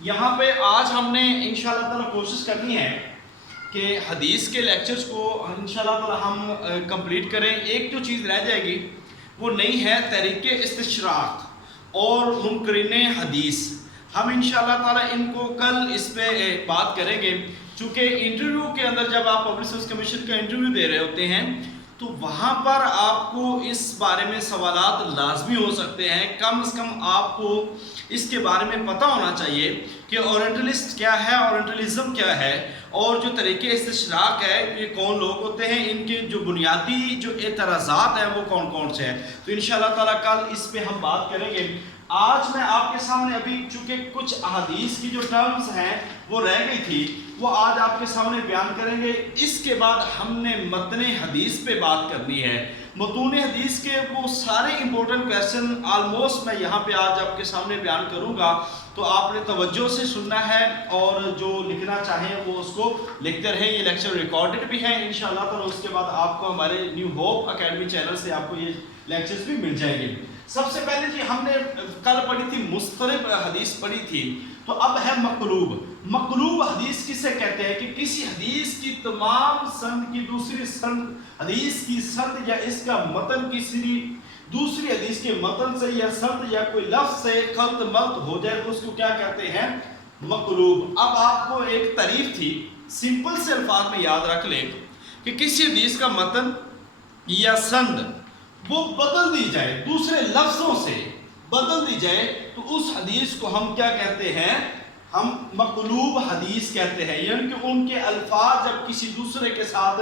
یہاں پہ آج ہم نے انشاءاللہ تعالی کوشش کرنی ہے کہ حدیث کے لیکچرز کو انشاءاللہ تعالی ہم کمپلیٹ کریں. ایک جو چیز رہ جائے گی وہ نہیں ہے تحریک استشراق اور منکرین حدیث. ہم انشاءاللہ تعالی ان کو کل اس پہ بات کریں گے، چونکہ انٹرویو کے اندر جب آپ پبلک سروس کمیشن کا انٹرویو دے رہے ہوتے ہیں تو وہاں پر آپ کو اس بارے میں سوالات لازمی ہو سکتے ہیں. کم از کم آپ کو اس کے بارے میں پتہ ہونا چاہیے کہ اورینٹلسٹ کیا ہے، اورینٹلزم کیا ہے، اور جو طریقے استشراق ہے یہ کون لوگ ہوتے ہیں، ان کے جو بنیادی جو اعتراضات ہیں وہ کون کون سے ہیں. تو انشاءاللہ تعالیٰ کل اس پہ ہم بات کریں گے. آج میں آپ کے سامنے ابھی چونکہ کچھ احادیث کی جو ٹرمز ہیں وہ رہ گئی تھی، وہ آج آپ کے سامنے بیان کریں گے. اس کے بعد ہم نے متن حدیث پہ بات کرنی ہے. متون حدیث کے وہ سارے امپورٹنٹ کویسچن آلموسٹ میں یہاں پہ آج آپ کے سامنے بیان کروں گا، تو آپ نے توجہ سے سننا ہے اور جو لکھنا چاہیں وہ اس کو لکھتے رہیں. یہ لیکچر ریکارڈڈ بھی ہیں انشاءاللہ تعالی. اس کے بعد آپ کو ہمارے نیو ہوپ اکیڈمی چینل سے آپ کو یہ لیکچرز بھی مل جائیں گے. سب سے پہلے جی ہم نے کل پڑھی تھی مضطرب حدیث پڑھی تھی، تو اب ہے مقلوب. مقلوب حدیث کسے کہتے ہیں کہ کسی حدیث کی تمام سند کی دوسری سند، حدیث کی سند یا اس کا متن کسی دوسری حدیث کے متن سے یا سند یا کوئی لفظ سے خلط ملط ہو جائے تو اس کو کیا کہتے ہیں؟ مقلوب. اب آپ کو ایک تعریف تھی، سمپل سے الفاظ میں یاد رکھ لیں کہ کسی حدیث کا متن یا سند وہ بدل دی جائے، دوسرے لفظوں سے بدل دی جائے تو اس حدیث کو ہم کیا کہتے ہیں؟ ہم مقلوب حدیث کہتے ہیں. یعنی کہ ان کے الفاظ جب کسی دوسرے کے ساتھ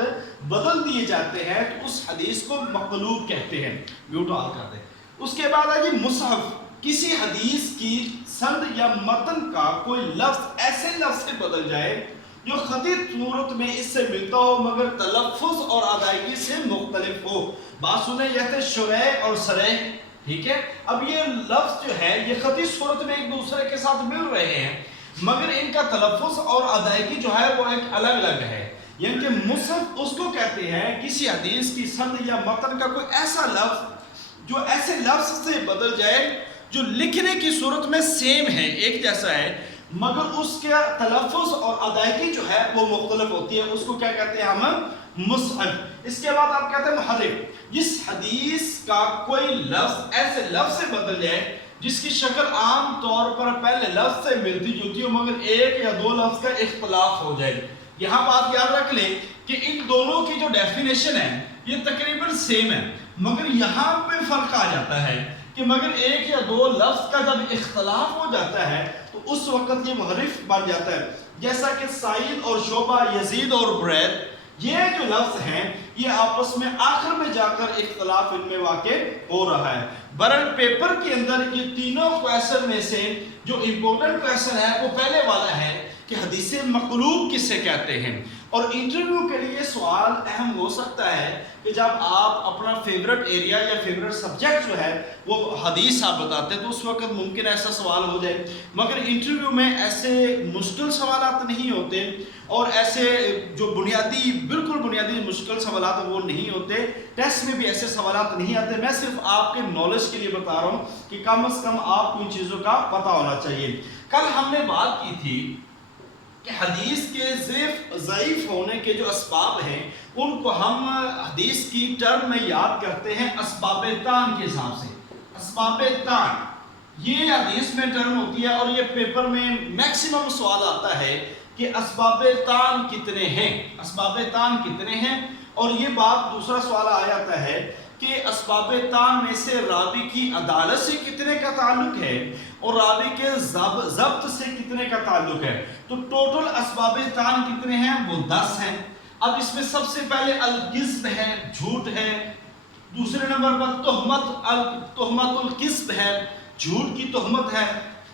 بدل دیے جاتے ہیں تو اس حدیث کو مقلوب کہتے ہیں. میوٹ آل کر دیں. اس کے بعد ہے جی مصحف. کسی حدیث کی سند یا متن کا کوئی لفظ ایسے لفظ سے بدل جائے جو خطی صورت میں اس سے ملتا ہو مگر تلفظ اور ادائیگی سے مختلف ہو. بات سنیں، یہ تھے شرح اور سرح، ٹھیک ہے. اب یہ لفظ جو ہے یہ خطی صورت میں ایک دوسرے کے ساتھ مل رہے ہیں مگر ان کا تلفظ اور ادائیگی جو ہے وہ ایک الگ الگ ہے. یعنی کہ مصحف اس کو کہتے ہیں کسی حدیث کی سند یا متن کا کوئی ایسا لفظ جو ایسے لفظ سے بدل جائے جو لکھنے کی صورت میں سیم ہے، ایک جیسا ہے، مگر اس کا تلفظ اور ادائیگی جو ہے وہ مختلف ہوتی ہے. اس کو کیا کہتے ہیں ہم؟ مصحف. اس کے بعد آپ کہتے ہیں محرف. جس حدیث کا کوئی لفظ ایسے لفظ سے بدل جائے جس کی شکل عام طور پر پہلے لفظ سے ملتی جلتی ہو مگر ایک یا دو لفظ کا اختلاف ہو جائے. یہاں بات یاد رکھ لیں کہ ان دونوں کی جو ڈیفینیشن ہے یہ تقریباً سیم ہے، مگر یہاں پہ فرق آ جاتا ہے کہ مگر ایک یا دو لفظ کا جب اختلاف ہو جاتا ہے تو اس وقت یہ محرف بن جاتا ہے. جیسا کہ سعید اور شعبہ، یزید اور برید، یہ جو لفظ ہیں یہ آپس میں آخر میں جا کر اختلاف ان میں واقع ہو رہا ہے. برل پیپر کے اندر یہ تینوں کویسچن میں سے جو امپورٹنٹ کویسچن ہے وہ پہلے والا ہے کہ حدیث مقلوب کسے کہتے ہیں. اور انٹرویو کے لیے سوال اہم ہو سکتا ہے کہ جب آپ اپنا فیورٹ ایریا یا فیورٹ سبجیکٹ جو ہے وہ حدیث آپ بتاتے ہیں تو اس وقت ممکن ایسا سوال ہو جائے، مگر انٹرویو میں ایسے مشکل سوالات نہیں ہوتے اور ایسے جو بنیادی بالکل بنیادی مشکل سوالات وہ نہیں ہوتے. ٹیسٹ میں بھی ایسے سوالات نہیں آتے. میں صرف آپ کے نالج کے لیے بتا رہا ہوں کہ کم از کم آپ کو ان چیزوں کا پتہ ہونا چاہیے. کل ہم نے بات کی تھی کہ حدیث کے ضعیف ہونے کے جو اسباب ہیں ان کو ہم حدیث کی ٹرم میں یاد کرتے ہیں اسباب تان کے حساب سے. اسباب تان یہ حدیث میں ٹرم ہوتی ہے اور یہ پیپر میں میکسیمم سوال آتا ہے کہ اسباب تان کتنے ہیں، اسباب تان کتنے ہیں. اور یہ بات دوسرا سوال آ جاتا ہے کہ اسباب تان میں سے راوی کی عدالت سے کتنے کا تعلق ہے اور راوی کے ضبط سے کتنے کا تعلق ہے. تو ٹوٹل اسباب تان کتنے ہیں؟ وہ 10 ہیں. اب اس میں سب سے پہلے الکذب ہے، جھوٹ ہے. دوسرے نمبر پر تہمت الکذب ہے، جھوٹ کی تہمت ہے.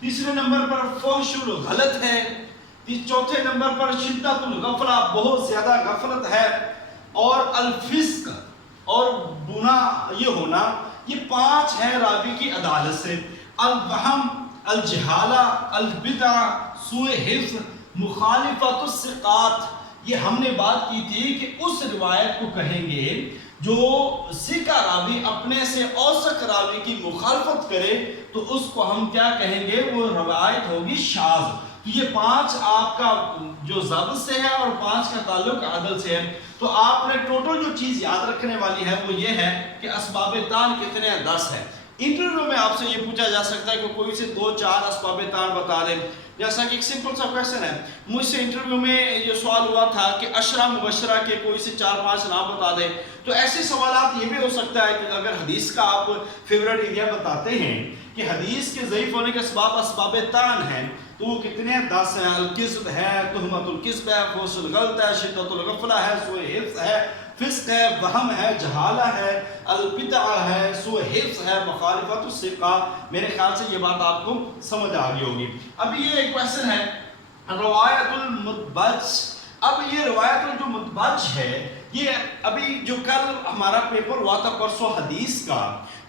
تیسرے نمبر پر فحش الغلط ہے. چوتھے نمبر پر شدت الغفلہ، بہت زیادہ غفلت ہے. اور الفسق اور گناہ یہ ہونا، یہ 5 ہے راوی کی عدالت سے. الوہم، الجہالہ، البدع، سوء حفظ، مخالفت الثقات. یہ ہم نے بات کی تھی کہ اس روایت کو کہیں گے جو ثقہ راوی اپنے سے اوثق راوی کی مخالفت کرے تو اس کو ہم کیا کہیں گے؟ وہ روایت ہوگی شاذ. تو یہ 5 آپ کا جو ضبط سے ہے اور 5 کا تعلق عدل سے ہے. تو آپ نے ٹوٹل جو چیز یاد رکھنے والی ہے وہ یہ ہے کہ اسباب طعن کتنے ہیں؟ 10 ہے. انٹرویو میں آپ سے یہ پوچھا جا سکتا ہے کہ کوئی سے 2-4 اسباب طعن بتا دیں. جیسا کہ ایک سمپل سا کویسچن ہے، مجھ سے انٹرویو میں یہ سوال ہوا تھا کہ عشرہ مبشرہ کے کوئی سے 4-5 نام بتا دیں. تو ایسے سوالات یہ بھی ہو سکتا ہے کہ اگر حدیث کا آپ فیوریٹ ایریا بتاتے ہیں کہ حدیث کے ضعیف ہونے کے اسباب طعن ہیں تو وہ کتنے ہیں؟ 10 ہیں. الکذب ہے، تہمت الکذب ہے، فحش الغلط ہے، شدت الغفلہ ہے، سوء حفظ ہے، فسق ہے، وہم ہے، جہالہ ہے، البدع ہے، سوء حفظ ہے، مخالفت الثقہ. میرے خیال سے یہ بات آپ کو سمجھ آ گئی ہوگی. اب یہ ایک کویسچن ہے روایت المدبج. اب یہ روایت جو مدبج ہے، یہ ابھی جو کل ہمارا پیپر ہوا تھا پرسوں حدیث کا،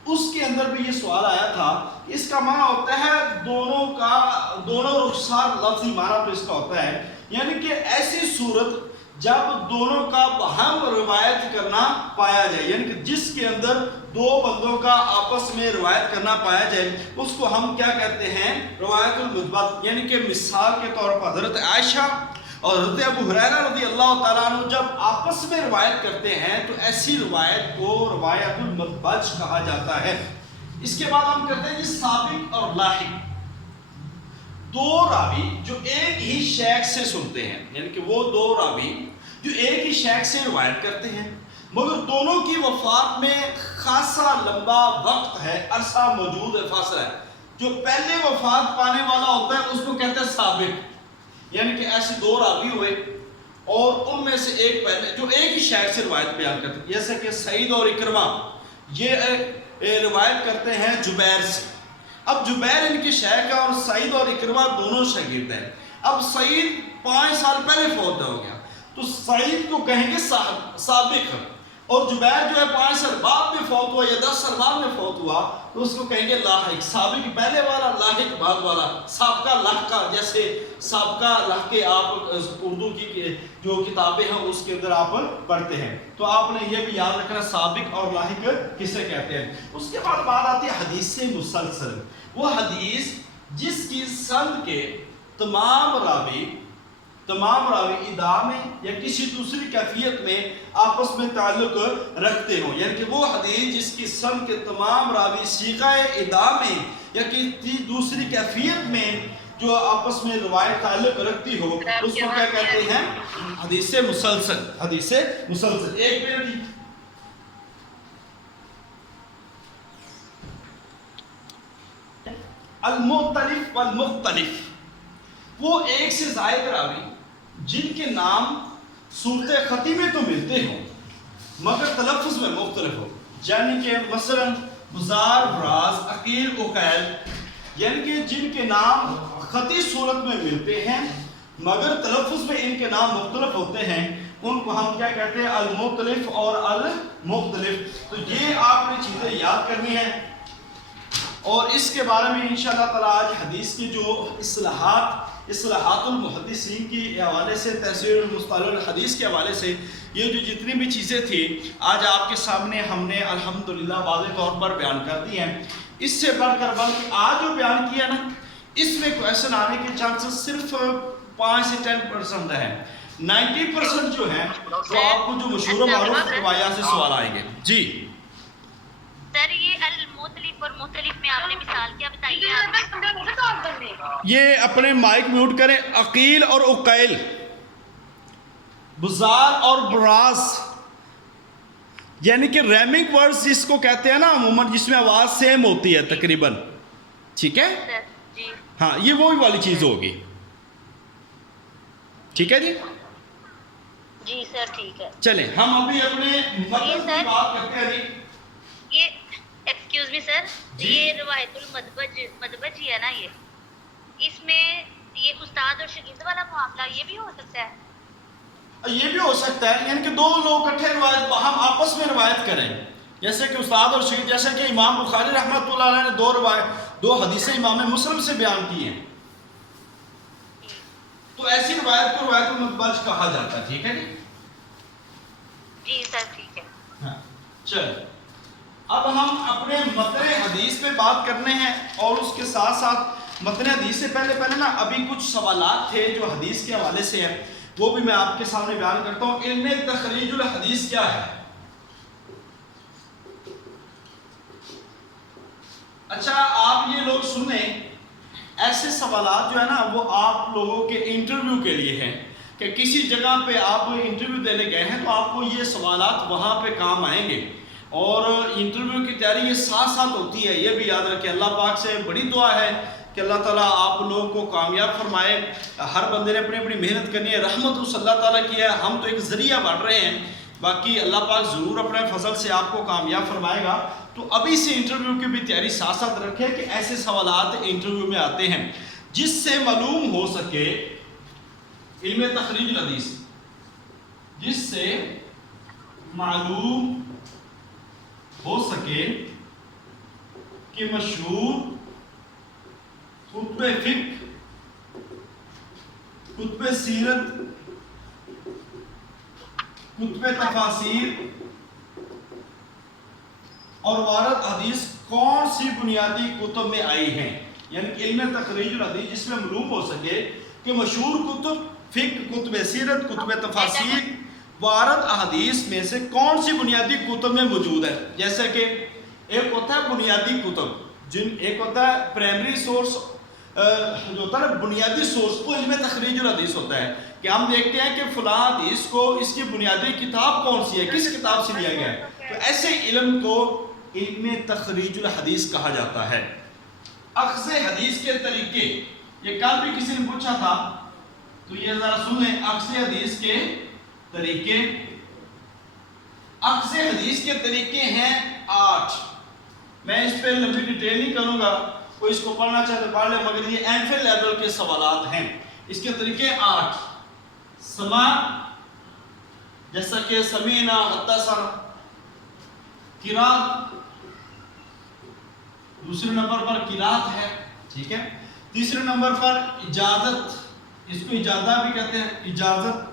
اس کے اندر بھی یہ سوال آیا تھا. اس کا معنی ہوتا ہے دونوں رخسار. لفظی معنی تو اس کا ہوتا ہے یعنی کہ ایسی صورت جب دونوں کا ہم روایت کرنا پایا جائے، یعنی کہ جس کے اندر 2 بندوں کا آپس میں روایت کرنا پایا جائے اس کو ہم کیا کہتے ہیں؟ روایت المثبت. یعنی کہ مثال کے طور پر حضرت عائشہ اور حضرت ابو ہریرہ رضی اللہ تعالیٰ عنہ جب آپس میں روایت کرتے ہیں تو ایسی روایت کو روایت المثبت کہا جاتا ہے. اس کے بعد ہم کہتے ہیں جی سابق اور لاحق. 2 راوی جو ایک ہی شیخ سے سنتے ہیں، یعنی کہ وہ 2 راوی جو ایک ہی شیخ سے روایت کرتے ہیں مگر دونوں کی وفات میں خاصا لمبا وقت ہے، عرصہ موجود ہے، فاصلہ ہے. جو پہلے وفات پانے والا ہوتا ہے اس کو کہتے ہیں سابق. یعنی کہ ایسے 2 راوی ہوئے اور ان میں سے ایک پہلے جو ایک ہی شیخ سے روایت بیان کرتے ہیں، جیسے کہ سعید اور اکرمہ یہ روایت کرتے ہیں جبیر سے. اب جبیر ان کے شیخ ہے اور سعید اور اکرمہ دونوں شاگرد ہیں. اب سعید 5 سال پہلے فوت ہو گیا تو سعید کو کہیں گے سابق، اور جبیر جو ہے 5 سال بعد میں فوت ہوا یا 10 سال بعد میں فوت ہوا تو اس کو کہیں گے لاحق. سابق پہلے والا، لاحق بعد والا. سابقہ لاحقہ، جیسے سابقہ لاحقے آپ اردو کی جو کتابیں ہیں اس کے اندر آپ پڑھتے ہیں تو آپ نے یہ بھی یاد رکھنا سابق اور لاحق کسے کہتے ہیں. اس کے بعد بات آتی ہے حدیث سے مسلسل. وہ حدیث جس کی سند کے تمام راوی ادا میں یا کسی دوسری کیفیت میں آپس میں تعلق رکھتے ہوں، یعنی کہ وہ حدیث جس کی سند کے تمام راوی صیغہ ادا میں یا کسی دوسری کیفیت میں جو آپس میں روایت تعلق رکھتی ہو اس کو کیا کہتے ہیں؟ حدیث سے مسلسل. حدیث سے مسلسل. ایک منٹ. المختلف والمختلف، وہ ایک سے زائد راوی جن کے نام صورت خطی میں تو ملتے ہوں مگر تلفظ میں مختلف ہو. یعنی کہ مثلا بزار، براز، عقیل، عقیل، یعنی کہ جن کے نام خطی صورت میں ملتے ہیں مگر تلفظ میں ان کے نام مختلف ہوتے ہیں ان کو ہم کیا کہتے ہیں؟ المختلف اور المختلف. تو یہ آپ نے چیزیں یاد کرنی ہیں اور اس کے بارے میں انشاءاللہ تعالیٰ آج حدیث کی جو اصلاحات المحدثین کے حوالے سے، تحصیل المصطلح الحدیث کے حوالے سے یہ جو جتنی بھی چیزیں تھیں آج آپ کے سامنے ہم نے الحمدللہ واضح طور پر بیان کر دی ہیں. اس سے بڑھ کر بلکہ آج جو بیان کیا نا اس میں کویشچن آنے کے چانسز صرف 5 سے 10% ہیں. 90% جو ہیں تو آپ کو جو مشہور و معروف روایات سے سوال آئیں گے. جی سر، یہ المختلف اور مختلف میں آپ نے مثال کیا بتائی ہے؟ یہ اپنے مائک میوٹ کریں. عقیل اور عقیل، بزار اور براز، یعنی کہ ریمنگ ورڈز جس کو کہتے ہیں نا عموماً جس میں آواز سیم ہوتی ہے تقریباً. ٹھیک ہے؟ جی ہاں، یہ وہی والی چیز ہوگی. ٹھیک ہے جی؟ جی سر ٹھیک ہے. چلیں ہم ابھی اپنے مطلب کی بات کرتے ہیں. یہ ایکسکیوز می سر، یہ روایت المدبج ہی ہے نا، اس میں یہ استاد اور شاگرد والا معاملہ یہ بھی ہو سکتا ہے؟ یہ بھی ہو سکتا ہے، یعنی کہ 2 لوگ اکٹھے روایت ہم آپس میں روایت کریں، جیسے کہ استاد اور شاگرد. جیسے کہ امام بخاری رحمۃ اللہ علیہ نے 2 حدیثیں امام مسلم سے بیان کی ہیں تو ایسی روایت کو روایت المدبج کہا جاتا ہے. ٹھیک ہے جی؟ جی سر ٹھیک ہے. ہاں چل اب ہم اپنے متن حدیث پہ بات کرنے ہیں، اور اس کے ساتھ ساتھ متن حدیث سے پہلے نا ابھی کچھ سوالات تھے جو حدیث کے حوالے سے ہیں، وہ بھی میں آپ کے سامنے بیان کرتا ہوں۔ علم تخریج الحدیث کیا ہے؟ اچھا آپ یہ لوگ سنیں، ایسے سوالات جو ہے نا وہ آپ لوگوں کے انٹرویو کے لیے ہیں، کہ کسی جگہ پہ آپ انٹرویو دینے گئے ہیں تو آپ کو یہ سوالات وہاں پہ کام آئیں گے، اور انٹرویو کی تیاری یہ ساتھ ساتھ ہوتی ہے۔ یہ بھی یاد رکھیں، اللہ پاک سے بڑی دعا ہے کہ اللہ تعالیٰ آپ لوگوں کو کامیاب فرمائے۔ ہر بندے نے اپنی اپنی محنت کرنی ہے، رحمت اس اللہ تعالیٰ کی ہے، ہم تو ایک ذریعہ بڑھ رہے ہیں، باقی اللہ پاک ضرور اپنے فضل سے آپ کو کامیاب فرمائے گا۔ تو ابھی سے انٹرویو کی بھی تیاری ساتھ ساتھ رکھیں کہ ایسے سوالات انٹرویو میں آتے ہیں جس سے معلوم ہو سکے علم تخریج الحدیث، جس سے معلوم ہو سکے کہ مشہور کتب فقہ، کتب سیرت، کتب تفاسیر اور وارد حدیث کون سی بنیادی کتب میں آئی ہیں، یعنی علم تخریج الحدیث جس میں معلوم ہو سکے کہ مشہور کتب فقہ، کتب سیرت، کتب تفاسیر، وارد احادیث میں سے کون سی بنیادی کتب میں موجود ہے۔ جیسے کہ ایک ہوتا ہے بنیادی کتب، ایک ہوتا ہے پرائمری سورس، جو ہوتا ہے بنیادی سورس، وہ علم تخریج الحدیث ہوتا ہے، کہ ہم دیکھتے ہیں کہ فلاں حدیث کو اس کی بنیادی کتاب کون سی ہے، کس کتاب سے لیا گیا ہے، تو ایسے علم کو علم تخریج الحدیث کہا جاتا ہے۔ اخذ حدیث کے طریقے، یہ کل بھی کسی نے پوچھا تھا، تو یہ ذرا سن لیں، اخذ حدیث کے طریقے۔ اخذ حدیث کے طریقے ہیں 8، میں اس پہ لمبی ڈیٹیل نہیں کروں گا، کوئی اس کو پڑھنا چاہے تو پڑھ لے، مگر یہ ایم فل لیول کے سوالات ہیں۔ اس کے طریقے 8، سماع، جیسا کہ سمیعنا، حدثنا، قرات، دوسرے نمبر پر قرات ہے، ٹھیک ہے، تیسرے نمبر پر اجازت، اس کو اجازہ بھی کہتے ہیں، اجازت،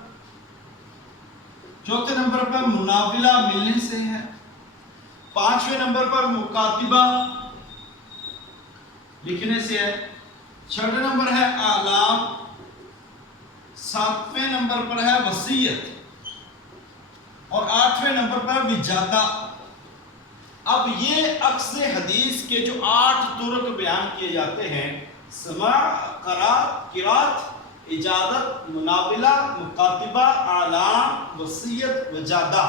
چوتھے نمبر پر مناولہ ملنے سے ہے، پانچویں نمبر پر مکاتبہ لکھنے سے ہے، چھٹے نمبر ہے اعلام، ساتویں نمبر پر ہے وصیت، اور آٹھویں نمبر پر وجادہ۔ اب یہ اخذ حدیث کے جو 8 طرق بیان کیے جاتے ہیں، سماع، قرات، اجازت، مناولہ، مکاتبہ، اعلام، وصیت، وجادہ،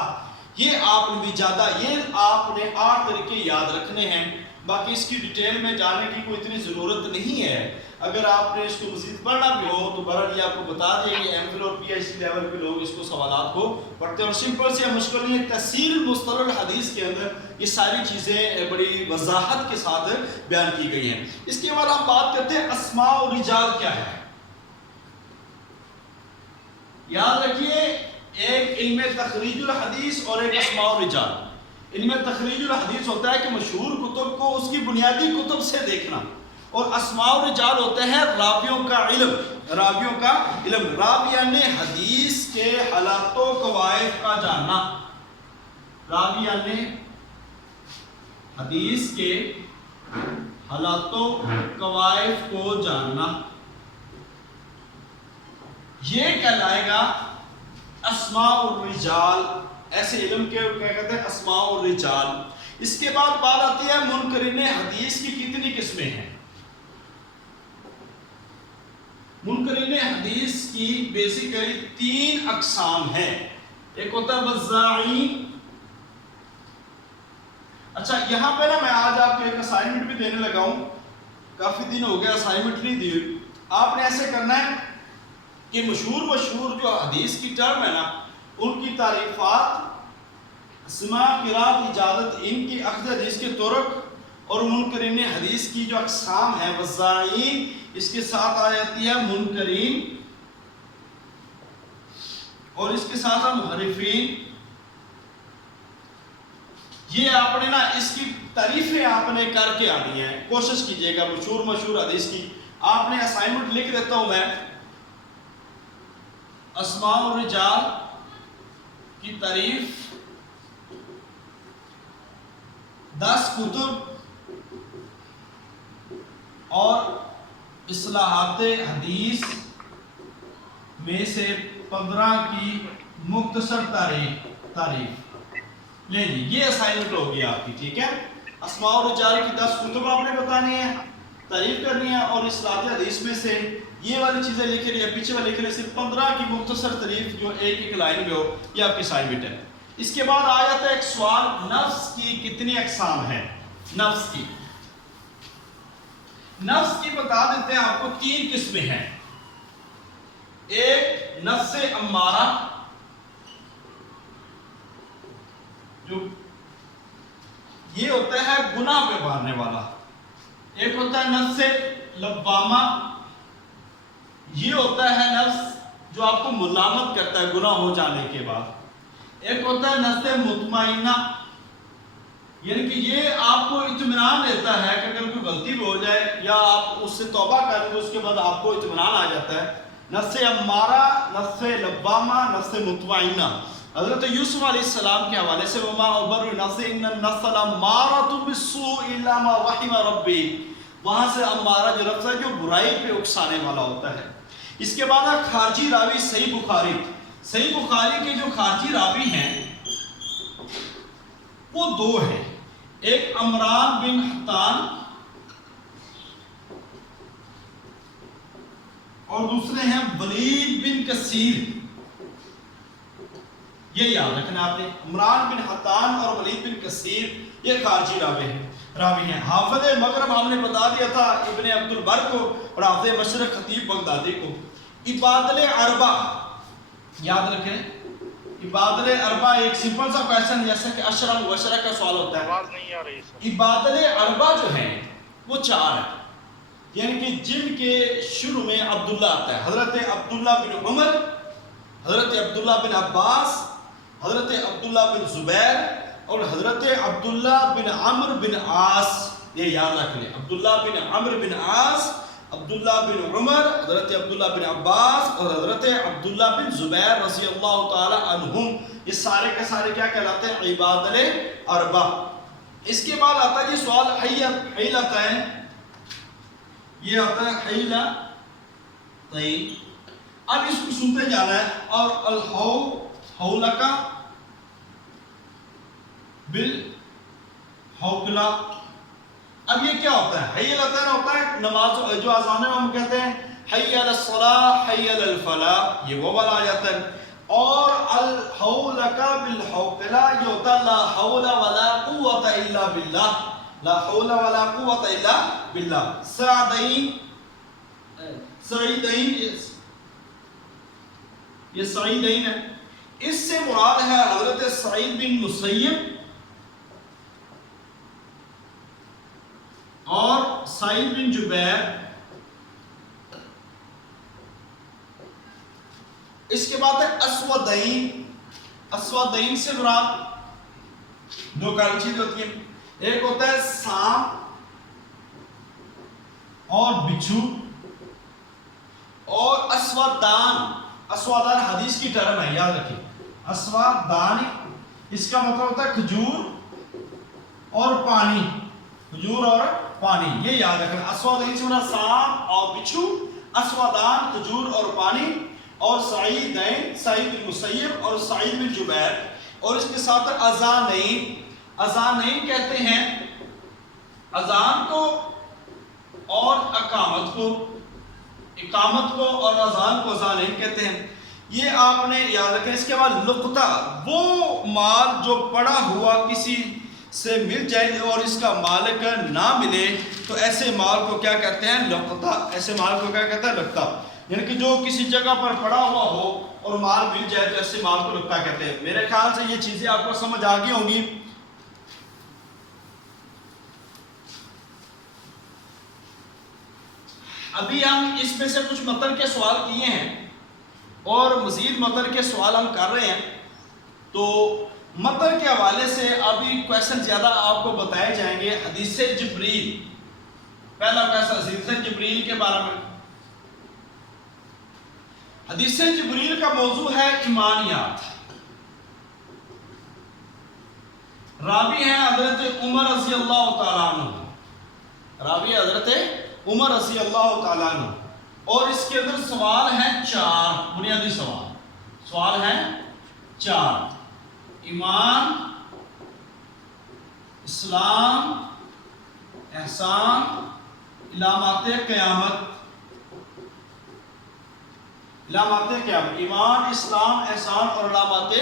یہ آپ نے وجادہ، یہ آپ نے 8 طریقے یاد رکھنے ہیں۔ باقی اس کی ڈیٹیل میں جانے کی کوئی اتنی ضرورت نہیں ہے، اگر آپ نے اس کو مزید پڑھنا بھی ہو تو بہرحال یہ آپ کو بتا دیں کہ ایم فل اور پی ایچ ڈی لیول پہ لوگ اس کو سوالات کو پڑھتے ہیں، اور سمپل سے مشکل نہیں ہے، تفسیر مصطلح الحدیث کے اندر یہ ساری چیزیں بڑی وضاحت کے ساتھ بیان کی گئی ہیں۔ اس کے بعد ہم بات کرتے ہیں اسماء و رجال کیا ہے۔ یاد رکھیے، ایک علم تخریج الحدیث اور ایک اسماء و رجال۔ علم تخریج الحدیث ہوتا ہے کہ مشہور کتب کو اس کی بنیادی کتب سے دیکھنا، اور اسماء و رجال ہوتے ہیں راویوں کا علم، راویوں کا علم، راویان حدیث کے حالات و قوائف کا جاننا، راویان حدیث کے حالات و قوائف کو جاننا، یہ کہلائے گا اسماء الرجال۔ ایسے علم کے کیا کہتے ہیں؟ اسماء الرجال۔ اس کے بعد بات آتی ہے منکرین حدیث کی کتنی قسمیں ہیں۔ منکرین حدیث کی بیسیکلی 3 اقسام ہیں۔ ایک ہوتا ہے وزاعین۔ اچھا یہاں پہ نا میں آج آپ کو ایک اسائنمنٹ بھی دینے لگا ہوں، کافی دن ہو گیا اسائنمنٹ نہیں دی، آپ نے ایسے کرنا ہے کہ مشہور جو حدیث کی ٹرم ہے نا، ان کی تعریفات، سماع، قرات، اجازت، ان کی اخذ حدیث کے طرق، اور منکرین حدیث کی جو اقسام ہیں، وزاعین، اس کے ساتھ آ جاتی ہے منکرین، اور اس کے ساتھ محرفین۔ یہ آپ نے نا اس کی تعریفیں آپ نے کر کے آنی ہے، کوشش کیجئے گا مشہور حدیث کی۔ آپ نے اسائنمنٹ لکھ دیتا ہوں میں، اسماء الرجال کی تعریف 10 کتب اور اصطلاحات حدیث میں سے 15 کی مختصر تعریف لے لی. یہ اسائنمنٹ ہوگی آپ کی, ٹھیک ہے. اسماء الرجال کی 10 کتب آپ نے بتانی ہے, تعریف کرنی ہے, اور اصطلاحات حدیث میں سے یہ والی چیزیں لکھ رہی ہے, پیچھے والے لکھ رہے صرف 15 کی مختصر تعریف جو ایک لائن میں ہو. یہ آپ کی اسائنمنٹ ہے. اس کے بعد آ جاتا ہے ایک سوال, نفس کی کتنی اقسام ہیں. نفس کی بتا دیتے ہیں آپ کو 3 قسمیں ہیں. ایک نفس امارہ, جو یہ ہوتا ہے گناہ پہ مارنے والا. ایک ہوتا ہے نفس لوامہ, یہ ہوتا ہے نفس جو آپ کو ملامت کرتا ہے گناہ ہو جانے کے بعد. ایک ہوتا ہے نفس مطمئنہ, یعنی کہ یہ آپ کو اطمینان دیتا ہے کہ اگر کوئی غلطی بھی ہو جائے یا آپ اس سے توبہ کر لیں اس کے بعد آپ کو اطمینان آ جاتا ہے. نفس امارہ, نفس لوامہ, نفس مطمئنہ. حضرت یوسف علیہ السلام کے حوالے سے وما ابرئ نفسی ان النفس لامارۃ بالسوء الا ما رحم ربی, وہاں سے امارہ جو لفظ ہے جو برائی پہ اکسانے والا ہوتا ہے. اس کے بعد خارجی راوی صحیح بخاری. صحیح بخاری کے جو خارجی راوی ہیں وہ 2 ہیں. ایک عمران بن حطان اور دوسرے ہیں ولید بن کثیر. یہ یاد رکھنا آپ نے, عمران بن حطان اور ولید بن کثیر یہ خارجی راوی ہیں. حافظ مغرب ہم نے بتا دیا تھا ابن عبد البر کو اور حافظ مشرق خطیب بغدادی کو. عباد الاربع یاد رکھیں. عباد الاربع ایک سمپل سا کویسچن جیسا کہ اشرا مبشرہ کا سوال ہوتا ہے. آواز نہیں آ رہی سر. عباد الاربع جو ہیں وہ 4 ہیں, یعنی کہ جن کے شروع میں عبداللہ آتا ہے. حضرت عبداللہ بن عمر, حضرت عبداللہ بن عباس, حضرت عبداللہ بن زبیر اور حضرت عبداللہ بن عمرو بن عاص. یہ یاد رکھ لیں, عبداللہ بن عمرو بن عاص, عبداللہ بن عمر, حضرت عبداللہ بن عباس اور حضرت عبداللہ بن زبیر رضی اللہ تعالی عنہم. یہ سارے کے سارے کیا کہلاتے ہیں؟ عباد الاربع. اس کے بعد آتا ہے جی سوال حیلتین. یہ آتا ہے حیلتین. اب اس کو سنتے جانا ہے. اور الحولک بالحوکلا. اب یہ کیا ہوتا ہے؟ حیلتین ہوتا ہے نماز جو اذان میں ہم کہتے ہیں حی علی الصلاۃ حی علی الفلاح, یہ وہ والا آ جاتا ہے. اور الحولک بالحوکلا یہ ہوتا ہے لا حول ولا قوت الا باللہ, لا حول ولا قوت الا باللہ. سعیدین یہ سعیدین ہے. اس سے مراد ہے حضرت سعید بن مسیب اور سعید بن جبیر. اس کے بعد ہے اسودین. اسودین سے مراد 2 کاری چیز ہوتی ہیں. ایک ہوتا ہے سانپ اور بچھو, اور اسودان. اسودان حدیث کی ٹرم ہے, یاد رکھیں. اسودان اس کا مطلب ہوتا ہے کھجور اور پانی, کھجور اور پانی. یہ یاد رکھنا. اسودین سے مراد سانپ اور بچھو, اسودان کھجور اور پانی, اور سعیدین سعید بن مسیب اور سعید بن جبیر. اور اس کے ساتھ اذانین. اذانین کہتے ہیں اذان کو اور اقامت کو, اقامت کو اور اذان کو اذانین کہتے ہیں. یہ آپ نے یاد رکھیں. اس کے بعد لقطہ, وہ مال جو پڑا ہوا کسی سے مل جائے اور اس کا مالک نہ ملے تو ایسے مال کو کیا کہتے ہیں؟ لقطہ. ایسے مال کو کیا کہتے ہیں؟ لقطہ. یعنی کہ جو کسی جگہ پر پڑا ہوا ہو اور مال مل جائے تو ایسے مال کو لقطہ کہتے ہیں. میرے خیال سے یہ چیزیں آپ کو سمجھ آ گئی ہوں گی. ابھی ہم اس میں سے کچھ متن کے سوال کیے ہیں اور مزید متن کے سوال ہم کر رہے ہیں. تو متن کے حوالے سے ابھی کویسچن زیادہ آپ کو بتائے جائیں گے. حدیث جبریل, پہلا کویسچن حدیث جبریل کے بارے میں. حدیث جبریل کا موضوع ہے ایمانیات. راوی ہیں حضرت عمر رضی اللہ تعالیٰ عنہ، راوی حضرت عمر رضی اللہ تعالیٰ عنہ، اور اس کے اندر سوال ہیں 4 بنیادی سوال ہیں 4: ایمان، اسلام، احسان، علامات قیامت. علامات قیامت، ایمان، اسلام، احسان اور علامات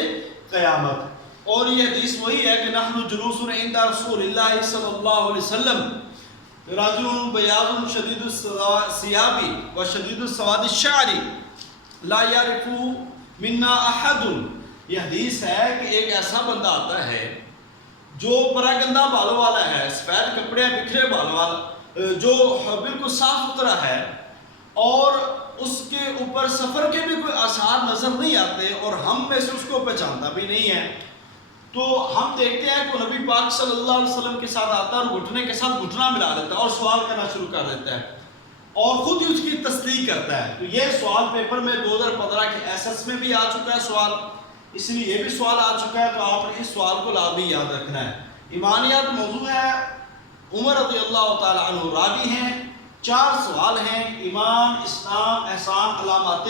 قیامت. اور یہ حدیث وہی ہے کہ نحن جلوس عند رسول اللہ صلی اللہ علیہ وسلم رجل بیاض شدید الثياب وشدید السواد الشعر لا يعرف منا احد. یہ حدیث ہے کہ ایک ایسا بندہ آتا ہے جو پراگندہ بالوں والا ہے، سفید کپڑے بکھرے بالوں والا، جو بالکل صاف ستھرا ہے، اور اس کے اوپر سفر کے بھی کوئی آثار نظر نہیں آتے، اور ہم میں سے اس کو پہچانتا بھی نہیں ہے. تو ہم دیکھتے ہیں کہ نبی پاک صلی اللہ علیہ وسلم کے ساتھ آتا ہے اور گھٹنے کے ساتھ گھٹنا ملا دیتا ہے اور سوال کرنا شروع کر دیتا ہے اور خود ہی اس کی تصدیق کرتا ہے. تو یہ سوال پیپر میں 2015 کے ایس میں بھی آ چکا ہے سوال، اس لیے یہ بھی سوال آ چکا ہے، تو آپ نے اس سوال کو لازمی یاد رکھنا ہے. ایمانیات موضوع ہے، عمر رضی اللہ تعالیٰ عنہ راوی ہیں، 4 سوال ہیں: ایمان، اسلام، احسان، علامات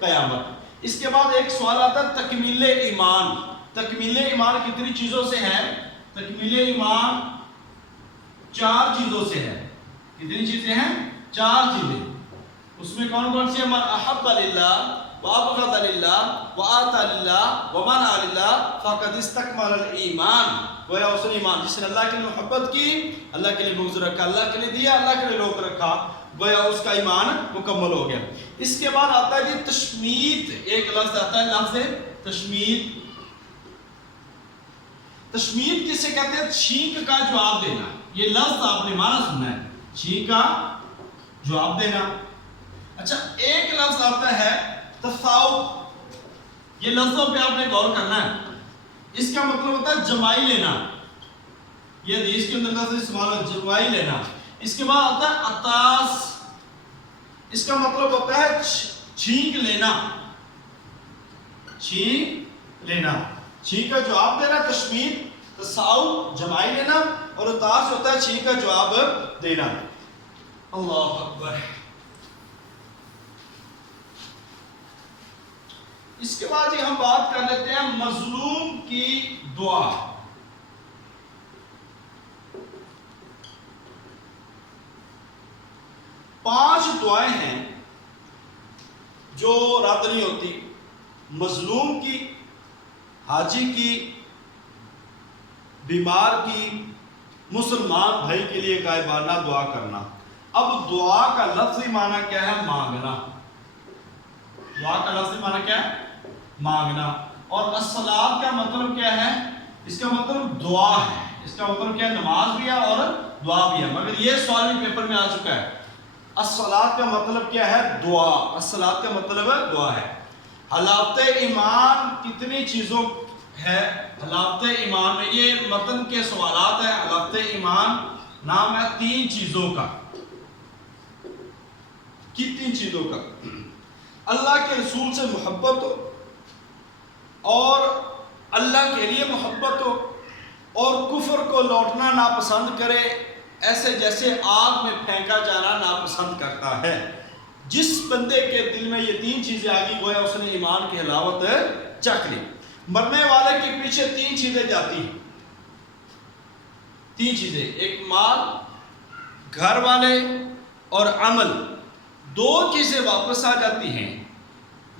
قیامت. اس کے بعد ایک سوال آتا ہے تکمیل ایمان. تکمیل ایمان کتنی چیزوں سے ہے؟ تکمیل ایمان 4 چیزوں سے ہے. کتنی چیزیں ہیں؟ 4 چیزیں. اس میں کون کون سی ہیں؟ من احب للہ وابغض للہ وآتى للہ ومنع للہ فقد استکمل الایمان. گویا اس نے ایمان، جس نے اللہ کے لیے محبت کی، اللہ کے لیے بغض رکھا، اللہ کے لیے دیا، اللہ کے لیے روک رکھا، گویا اس کا ایمان مکمل ہو گیا. اس کے بعد آتا ہے جی تشمید. ایک لفظ آتا ہے، لفظ تشمید. تشمید کسے کہتے ہیں؟ چھینک کا جواب دینا. یہ لفظ آپ نے معنی سننا ہے، چھینک کا جواب دینا. اچھا، ایک لفظ آتا ہے تثاؤب. یہ لفظوں پہ آپ نے غور کرنا ہے. اس کا مطلب ہوتا ہے جمائی لینا. یہ حدیث کے اندر لفظ استعمال ہے، جمائی لینا. اس کے بعد آتا ہے عطاس. اس کا مطلب ہوتا ہے چھینک لینا. چھینک لینا، چھینک کا جواب دینا. تشمید، تثاؤب، جمائی لینا، اور عطاس ہوتا ہے چھینک کا جواب دینا. اللہ اکبر. اس کے بعد ہم بات کر لیتے ہیں مظلوم کی دعا. پانچ دعائیں ہیں جو رد نہیں ہوتی. مظلوم کی، حاجی کی، بیمار کی، مسلمان بھائی کے لیے غائبانہ دعا کرنا. اب دعا کا لفظی معنی کیا ہے؟ مانگنا. دعا کا لفظی معنی کیا ہے؟ مانگنا. اور الصلاۃ کا مطلب کیا ہے؟ اس کا مطلب دعا ہے. اس کا مطلب کیا ہے؟ نماز بھی ہے اور دعا بھی ہے. مگر یہ سوال بھی پیپر میں آ چکا ہے. الصلاۃ کا مطلب کیا ہے؟ دعا. الصلاۃ کا مطلب دعا ہے. حلاوت ایمان کتنی چیزوں ہے؟ حلاوت ایمان میں یہ متن کے سوالات ہیں. حلاوت ایمان نام ہے 3 چیزوں کا. کتنی چیزوں کا؟ اللہ کے رسول سے محبت ہو، اور اللہ کے لیے محبت ہو، اور کفر کو لوٹنا ناپسند کرے، ایسے جیسے آگ میں پھینکا جانا ناپسند کرتا ہے. جس بندے کے دل میں یہ 3 چیزیں آ گئی، گویا اس نے ایمان کی حلاوت چکھ لی. مرنے والے کے پیچھے 3 چیزیں جاتی ہیں. 3 چیزیں، ایک مال، گھر والے اور عمل. 2 چیزیں واپس آ جاتی ہیں،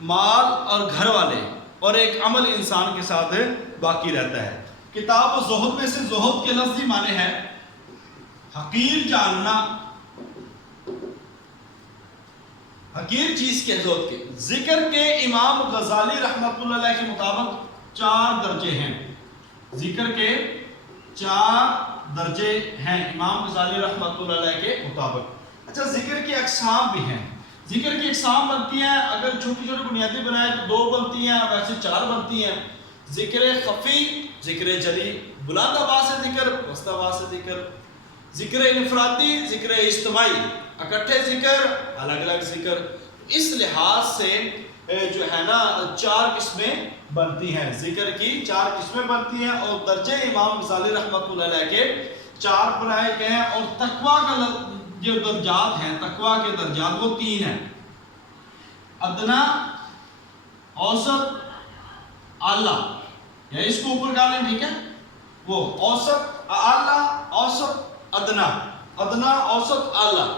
مال اور گھر والے، اور ایک عمل انسان کے ساتھ باقی رہتا ہے. کتاب و زہد میں سے زہد کے لفظی معنی ہے حقیر جاننا. حقیر چیز کے زہد کے. ذکر کے امام غزالی رحمۃ اللہ علیہ کے مطابق 4 درجے ہیں. ذکر کے 4 درجے ہیں امام غزالی رحمۃ اللہ علیہ کے مطابق. اچھا، ذکر کی اقسام بھی ہیں. ذکر کی اقسام بنتی ہیں، اگر چھوٹی چھوٹی بنیادی بنائے تو 2 بنتی ہیں، ویسے 4 بنتی ہیں. ذکر خفی، ذکر جلی، بلند آواز سے ذکر، پست آواز سے ذکر. ذکر انفرادی، ذکر اجتماعی، اکٹھے ذکر، الگ الگ ذکر. اس لحاظ سے جو ہے نا 4 قسمیں بنتی ہیں، ذکر کی 4 قسمیں بنتی ہیں، اور درجے امام غزالی رحمۃ اللہ علیہ کے 4 بنائے گئے ہیں، اور تقویٰ کا جو درجات ہیں، تقویٰ کے درجات وہ 3 ہیں: ادنا، اوسط، اعلیٰ. یا اس کو اوپر ڈالیں، ٹھیک ہے، وہ اوسط، اعلیٰ، اوسط، ادنا، ادنا، اوسط، اعلیٰ،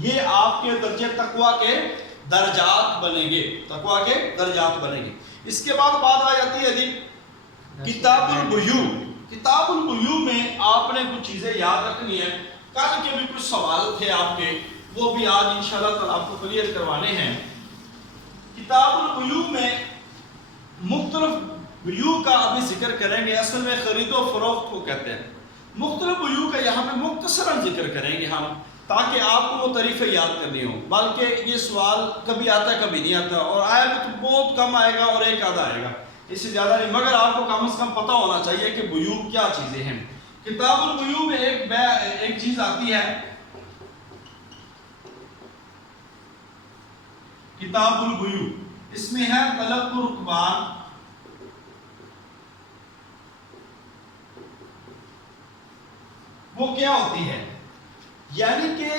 یہ آپ کے درجے تقویٰ کے درجات بنیں گے، تقویٰ کے درجات بنیں گے. اس کے بعد بات آ جاتی ہے جی کتاب البیوع. کتاب البیوع میں آپ نے کچھ چیزیں یاد رکھنی ہے. کل کے بھی کچھ سوال تھے آپ کے، وہ بھی آج انشاءاللہ تعالیٰ آپ کو کلیئر کروانے ہیں. کتاب البیوع میں مختلف بیوع کا ابھی ذکر کریں گے. اصل میں خرید و فروخت کو کہتے ہیں. مختلف بیوع کا یہاں پہ مختصراً ذکر کریں گے ہم، تاکہ آپ کو وہ طریقے یاد کرنی ہوں. بلکہ یہ سوال کبھی آتا ہے کبھی نہیں آتا، اور آیا بھی تو بہت کم آئے گا اور ایک آدھا آئے گا، اس سے زیادہ نہیں. مگر آپ کو کم از کم پتہ ہونا چاہیے کہ بیوع کیا چیزیں ہیں. کتاب البیوع میں ایک چیز آتی ہے، کتاب البیوع، اس میں ہے طلب الرکبان. وہ کیا ہوتی ہے؟ یعنی کہ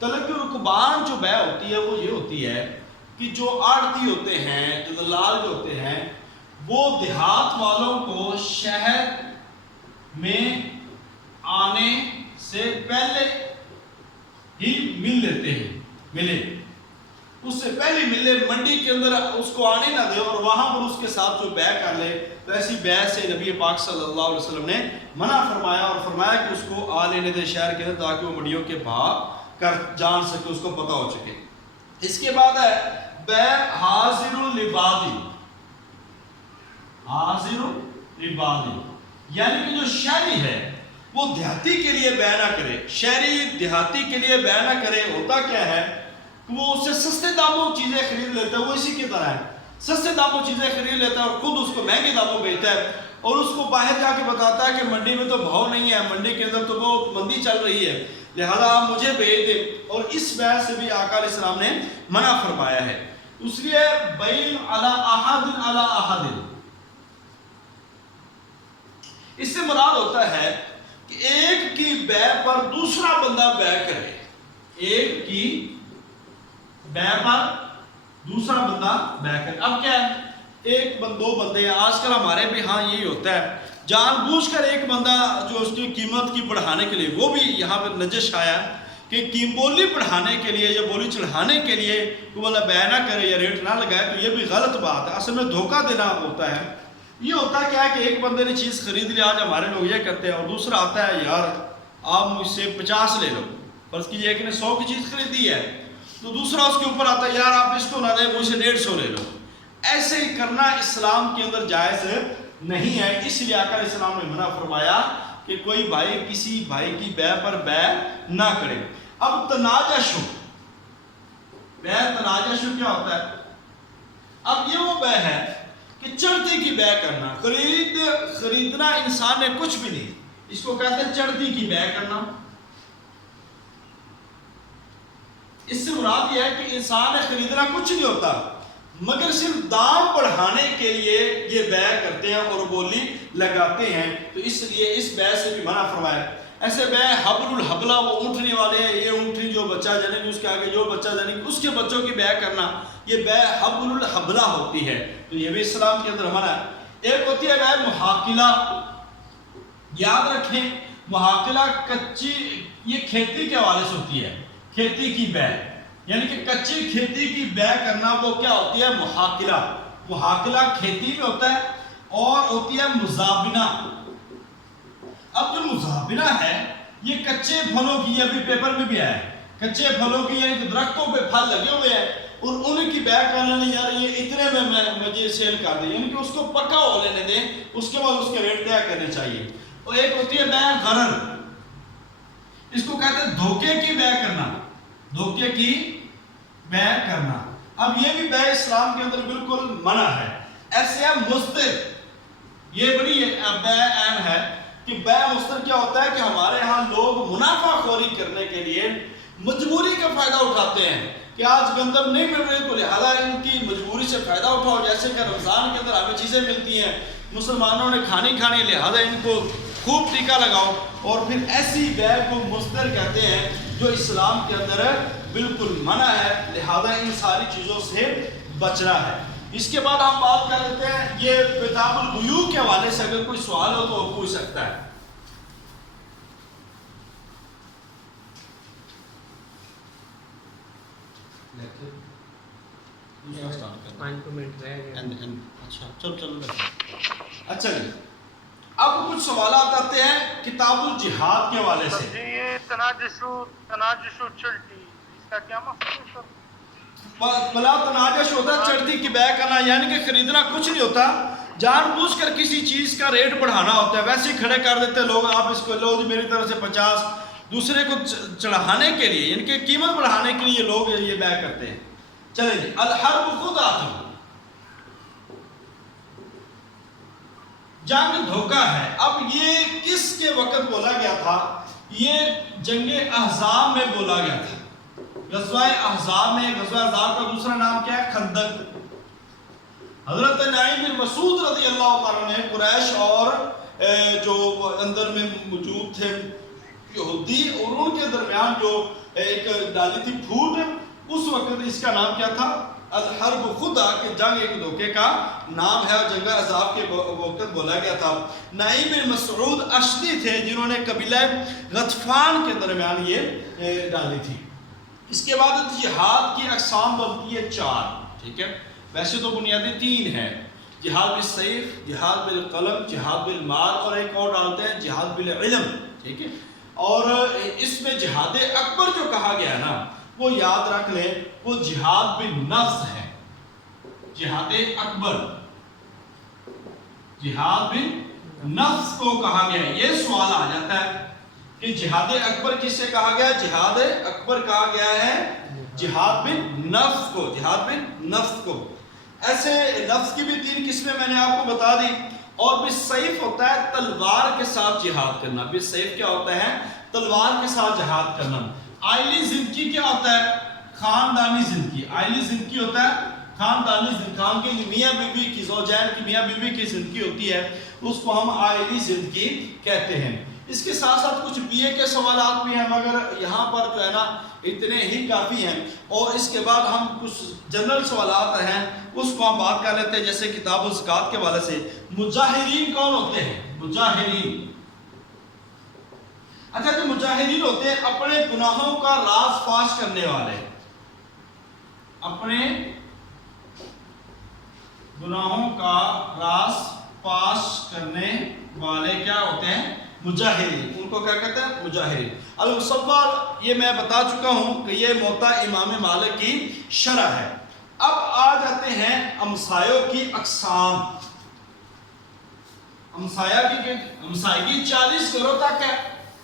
طلب رکبان جو بیع ہوتی ہے وہ یہ ہوتی ہے کہ جو آڑتی ہوتے ہیں، جو دلال جو ہوتے ہیں، وہ دیہات والوں کو شہر میں آنے سے پہلے ہی مل لیتے ہیں، ملے اس سے پہلے ملے، منڈی کے اندر اس کو آنے نہ دے اور وہاں پر اس کے ساتھ جو بیع کر لے. تو ایسی بیع سے نبی پاک صلی اللہ علیہ وسلم نے منع فرمایا، اور فرمایا کہ اس کو آ لینے دے شہر کے اندر، تاکہ وہ منڈیوں کے بھاؤ کر جان سکے، اس کو پتہ ہو سکے. اس کے بعد ہے بیع حاضر لبادی. حاضر لبادی یعنی کہ جو شہری ہے وہ دیہاتی کے لیے بیع نہ کرے. شہری دیہاتی کے لیے بیع نہ کرے. ہوتا کیا ہے کہ وہ اس سے سستے داموں چیزیں خرید لیتا ہے. وہ اسی کی طرح ہے، سستے داموں چیزیں خرید لیتا ہے اور خود اس کو مہنگے داموں بیچتا ہے، اور اس کو باہر جا کے بتاتا ہے کہ منڈی میں تو بھاؤ نہیں ہے، منڈی کے اندر تو بہت مندی چل رہی ہے، لہذا آپ مجھے بھیج دیں. اور اس بیع سے بھی آقا علیہ السلام نے منع فرمایا ہے. اس لیے بیع علی احد علی احد، اس سے مراد ہوتا ہے کہ ایک کی بیع پر دوسرا بندہ بیع کرے. ایک کی بیع پر دوسرا بندہ بیع کرے. اب کیا ہے، ایک دو بندے ہیں. آج کل ہمارے بھی ہاں یہی ہوتا ہے، جان بوجھ کر ایک بندہ جو اس کی قیمت کی بڑھانے کے لیے، وہ بھی یہاں پہ نجش آیا کہ بولی بڑھانے کے لیے یا بولی چڑھانے کے لیے کوئی بندہ بیع نہ کرے یا ریٹ نہ لگائے، تو یہ بھی غلط بات ہے. اصل میں دھوکہ دینا ہوتا ہے. یہ ہوتا کیا ہے کہ ایک بندے نے چیز خرید لی، آج ہمارے لوگ یہ کرتے ہیں، اور دوسرا آتا ہے یار آپ مجھ سے 50 لے لو، فرض کیجیے ایک نے 100 کی چیز خریدی ہے تو دوسرا اس کے اوپر آتا ہے یار آپ اس کو نہ دیں، مجھ سے 150 لے لو. ایسے ہی کرنا اسلام کے اندر جائز نہیں ہے. اس لیے آقا علیہ السلام نے منع فرمایا کہ کوئی بھائی کسی بھائی کی بیع پر بیع نہ کرے. اب تناجش، بیع تناجش کیا ہوتا ہے؟ اب یہ وہ بیع ہے کہ چڑھتی کی بیع کرنا. خریدنا انسان نے کچھ بھی نہیں، اس کو کہتے ہیں چڑھتی کی بیع کرنا. اس سے مراد یہ ہے کہ انسان نے خریدنا کچھ نہیں ہوتا، مگر صرف دام بڑھانے کے لیے یہ بیع کرتے ہیں اور بولی لگاتے ہیں. تو اس لیے اس بیع سے بھی منع فرمایا. ایسے بیع حبل الحبلہ، وہ اونٹنی والے ہیں، یہ اونٹنی جو بچہ جنے گی اس کے آگے جو بچہ جنے گی اس کے بچوں کی بیع کرنا، یہ بیع حبل الحبلہ ہوتی ہے. تو یہ بھی اسلام کے اندر منع ہے. ایک ہوتی ہے بیع محاقلہ. یاد رکھیں محاقلہ کچی، یہ کھیتی کے حوالے سے ہوتی ہے. کھیتی کی بیع یعنی کہ کچی کھیتی کی بیع کرنا، وہ کیا ہوتی ہے؟ محاقلہ. محاقلہ کھیتی میں ہوتا ہے. اور ہوتی ہے مزابنہ. اب جو مزابنہ ہے یہ کچے پھلوں کی، یہ ابھی پیپر میں بھی آیا ہے، کچے پھلوں کی یعنی کہ درختوں پہ پھل لگے ہوئے ہیں اور ان کی بیع کرنے لیں یار یہ اتنے میں مجھے سیل کر دیں، یعنی کہ اس کو پکا ہو لینے دیں، اس کے بعد اس کے ریٹ طے کرنے چاہیے. اور ایک ہوتی ہے بیع غرر، اس کو کہتے ہیں دھوکے کی بیع کرنا. دھوکے کی بیع کرنا. اب یہ بھی بیع اسلام کے اندر بالکل منع ہے. ایسے ہے مستر، یہ بڑی بیع اہم ہے کہ بیع مستر کیا ہوتا ہے کہ ہمارے ہاں لوگ منافع خوری کرنے کے لیے مجبوری کا فائدہ اٹھاتے ہیں کہ آج گندم نہیں مل رہی تو لہٰذا ان کی مجبوری سے فائدہ اٹھاؤ، جیسے کہ رمضان کے اندر ہمیں چیزیں ملتی ہیں، مسلمانوں نے کھانی لہٰذا ان کو خوب ٹیکہ لگاؤ، اور پھر ایسی بے کو مصدر کہتے ہیں جو اسلام کے اندر بالکل منع ہے، لہذا ان ساری چیزوں سے بچنا ہے۔ اس کے بعد ہم بات کر لیتے ہیں یہ کتاب البیوع کے حوالے سے اگر کوئی سوال ہو تو وہ پوچھ سکتا ہے۔ اچھا جی، اب کچھ سوالات آتے ہیں کتاب الجہاد کے حوالے سے۔ یہ تناجش چلتی، اس کا کیا مطلب ہے؟ بلا تناجش ہوتا ہے چڑھتی کی بے کرنا، یعنی کہ خریدنا کچھ نہیں ہوتا، جان بوجھ کر کسی چیز کا ریٹ بڑھانا ہوتا ہے، ویسے ہی کھڑے کر دیتے لوگ، آپ اس کو لو جی میری طرف سے 50، دوسرے کو چڑھانے کے لیے، یعنی کہ قیمت بڑھانے کے لیے یہ لوگ یہ بے کرتے ہیں۔ چلیں جی، الحرب خدعۃ، جنگ دھوکہ ہے۔ اب یہ کس کے وقت بولا گیا تھا؟ یہ جنگ احزاب میں بولا گیا تھا، غزوہ احزاب میں۔ غزوہ احزاب کا دوسرا نام کیا ہے؟ خندق۔ حضرت نعیم بن مسعود رضی اللہ تعالیٰ نے قریش اور جو اندر میں موجود تھے یہودی اور ان کے درمیان جو ایک ڈالی تھی پھوٹ، اس وقت اس کا نام کیا تھا؟ الحرب خدعہ، کہ جنگ ایک دھوکے کا نام ہے، جنگ احزاب کے وقت بولا گیا تھا۔ نعیم بن مسعود اشدی تھے جنہوں نے قبیلہ غطفان کے درمیان یہ ڈالی تھی۔ اس کے بعد جہاد کی اقسام بنتی ہے 4، ٹھیک ہے؟ ویسے تو بنیادی 3 ہیں، جہاد بالسیف، جہاد بالقلم، جہاد بالمال، اور ایک اور ڈالتے ہیں جہاد بالعلم، ٹھیک ہے؟ اور اس میں جہاد اکبر جو کہا گیا نا، وہ یاد رکھ لیں، وہ جہاد بالنفس ہے۔ جہاد اکبر جہاد بالنفس کو کہا گیا ہے۔ یہ سوال آ جاتا ہے کہ جہاد اکبر کس سے کہا گیا؟ جہاد اکبر کہا گیا ہے جہاد بالنفس کو، جہاد بالنفس کو۔ ایسے نفس کی بھی 3 قسمیں میں نے آپ کو بتا دی۔ اور بالسیف ہوتا ہے تلوار کے ساتھ جہاد کرنا۔ بالسیف کیا ہوتا ہے؟ تلوار کے ساتھ جہاد کرنا۔ آئلی زندگی کیا ہوتا ہے؟ خاندانی زندگی۔ آئلی زندگی ہوتا ہے خاندانی زندگی، خان کی میاں بیوی کی، زوجین کی میاں بیوی کی زندگی ہوتی ہے، اس کو ہم آئلی زندگی کہتے ہیں۔ اس کے ساتھ ساتھ کچھ بی اے کے سوالات بھی ہیں، مگر یہاں پر جو ہے نا اتنے ہی کافی ہیں، اور اس کے بعد ہم کچھ جنرل سوالات ہیں اس کو ہم بات کر لیتے ہیں، جیسے کتاب الزکوٰۃ کے حوالے سے۔ مجاہرین کون ہوتے ہیں؟ مجاہرین، اچھا جو مجاہرین ہوتے ہیں اپنے گناہوں کا راز فاش کرنے والے، اپنے گناہوں کا راز فاش کرنے والے کیا ہوتے ہیں؟ مجاہرین۔ ان کو کیا کہتے ہیں؟ مجاہرین۔ المصور یہ میں بتا چکا ہوں کہ یہ موطا امام مالک کی شرح ہے۔ اب آ جاتے ہیں امسایوں کی اقسام۔ امسائیگی 40 گھروں تک ہے۔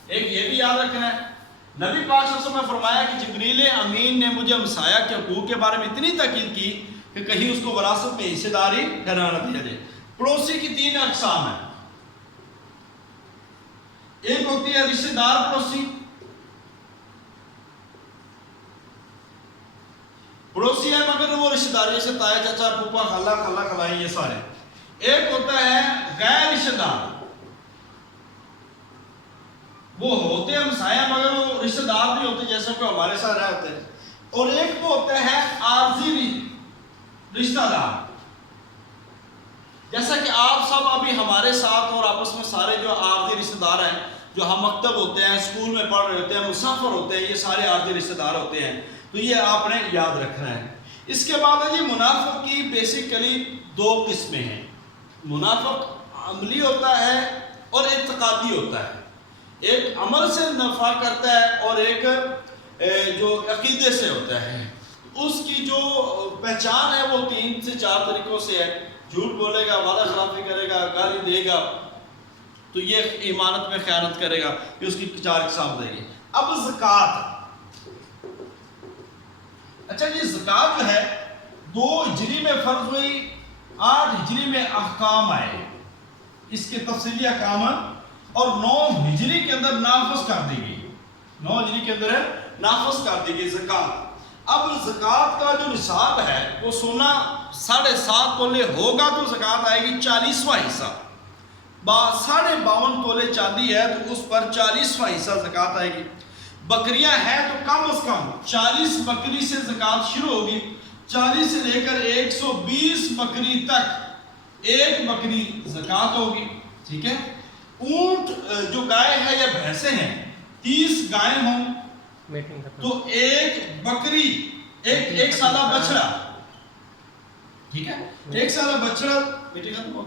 ایک یہ بھی یاد رکھنا ہے، نبی پاک صلی اللہ علیہ وسلم نے فرمایا کہ جبریل امین نے مجھے امسایہ کے حقوق کے بارے میں اتنی تاکید کی کہ کہیں اس کو وراثت میں حصے داری نہ دیا جائے۔ پڑوسی کی 3 اقسام ہیں۔ ایک ہوتی ہے رشتہ دار پڑوسی، پڑوسی ہے مگر وہ رشتہ داری سے تایا چاچا پھوپھا خالہ خلائی یہ سارے۔ ایک ہوتا ہے غیر رشتہ دار، وہ ہوتے ہیں ہمسایہ مگر وہ رشتہ دار نہیں ہوتے جیسا کہ ہمارے ساتھ رہے ہوتے ہیں۔ اور ایک وہ ہوتا ہے عارضی رشتہ دار، جیسا کہ آپ سب ابھی ہمارے ساتھ اور آپس میں سارے جو عارضی رشتہ دار ہیں، جو ہم مکتب ہوتے ہیں، اسکول میں پڑھ رہے ہوتے ہیں، مسافر ہوتے ہیں، یہ سارے عارضی رشتہ دار ہوتے ہیں، تو یہ آپ نے یاد رکھنا ہے۔ اس کے بعد ہے یہ منافق کی بیسیکلی 2 قسمیں ہیں۔ منافق عملی ہوتا ہے اور اعتقادی ہوتا ہے، ایک عمل سے نفع کرتا ہے اور ایک جو عقیدے سے ہوتا ہے۔ اس کی جو پہچان ہے وہ 3 سے 4 طریقوں سے ہے، جھوٹ بولے گا، وعدہ خلافی کرے گا، گالی دے گا، تو یہ ایمانت میں خیانت کرے گا، یہ اس کی 4 اقسام دے گی۔ اب زکوٰۃ، اچھا یہ زکوٰۃ جو ہے 2 ہجری میں فرض ہوئی، 8 ہجری میں احکام آئے، اس کے تفصیلی احکام، اور 9 ہجری کے اندر نافذ کر دی گئی، 9 ہجری کے اندر نافذ کر دی گئی زکوٰۃ۔ اب زکوٰۃ کا جو نصاب ہے وہ سونا 7.5 تولے ہوگا تو زکوٰۃ آئے گی 40واں حصہ. 52.5 تولے چاندی ہے تو اس پر 40واں حصہ زکوٰۃ آئے گی. بکریاں ہیں تو کم از کم 40 بکری سے زکوٰۃ شروع ہوگی. 40 سے لے کر 120 بکری تک ایک بکری زکوٰۃ ہوگی. ٹھیک ہے. اونٹ جو گائے ہے یا بھینسیں ہیں 30 گائیں ہوں تو ایک بکری ایک سالہ بچڑا. ٹھیک ہے. ایک سالہ بچڑا بیٹے کا تو